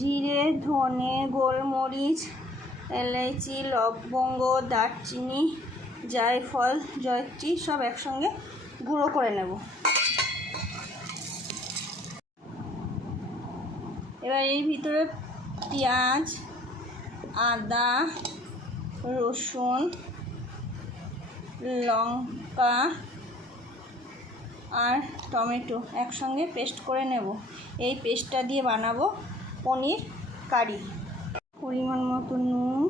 জিরে, ধনে, গোলমরিচ, এলাচি, লবঙ্গ, দারচিনি, জায়ফল, জয়ত্রী সব একসঙ্গে গুঁড়ো করে নেব। এবার এর ভিতরে পেঁয়াজ, আদা, রসুন, লঙ্কা আর টমেটো একসঙ্গে পেস্ট করে নেব। এই পেস্টটা দিয়ে বানাবো পনির কারি। পরিমাণ মতো নুন,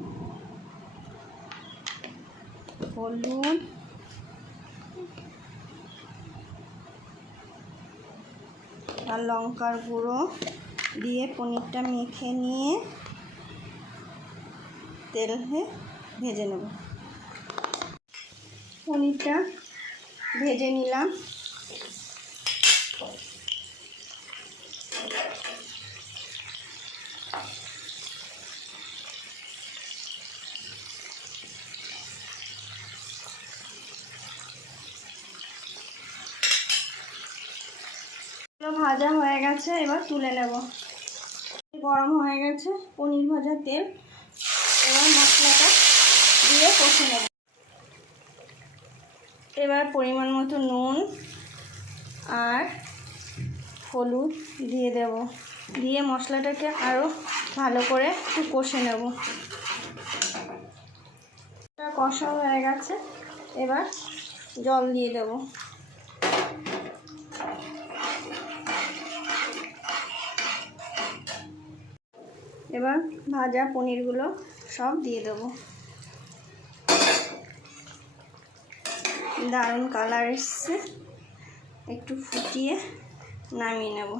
হলুদ, আর লঙ্কার গুঁড়ো দিয়ে পনিরটা মেখে নিয়ে তেলে ভেজে নেব। পনিরটা ভেজে নিলাম। ভাজা হয়ে গেছে, এবার তুলে নেব। গরম হয়ে গেছে পনির ভাজা তেল, এবার মশলাটা দিয়ে কষে নেব। এবার পরিমাণ মতো নুন আর হলুদ দিয়ে দেব, দিয়ে মশলাটাকে আরও ভালো করে একটু কষে নেব। কষা হয়ে গেছে, এবার জল দিয়ে দেব। এবার ভাজা পনিরগুলো সব দিয়ে দেবো। দারুণ কালার এসছে, একটু ফুটিয়ে নামিয়ে নেব।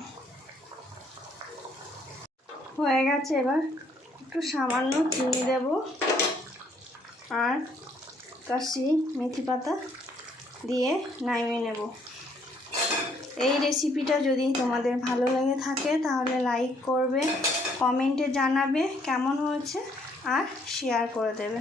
হয়ে গেছে, এবার একটু সামান্য চিনি দেব আর কাশি মেথি পাতা দিয়ে নামিয়ে নেব। এই রেসিপিটা যদি তোমাদের ভালো লেগে থাকে তাহলে লাইক করবে, কমেন্টে জানাবে কেমন হয়েছে আর শেয়ার করে দেবে।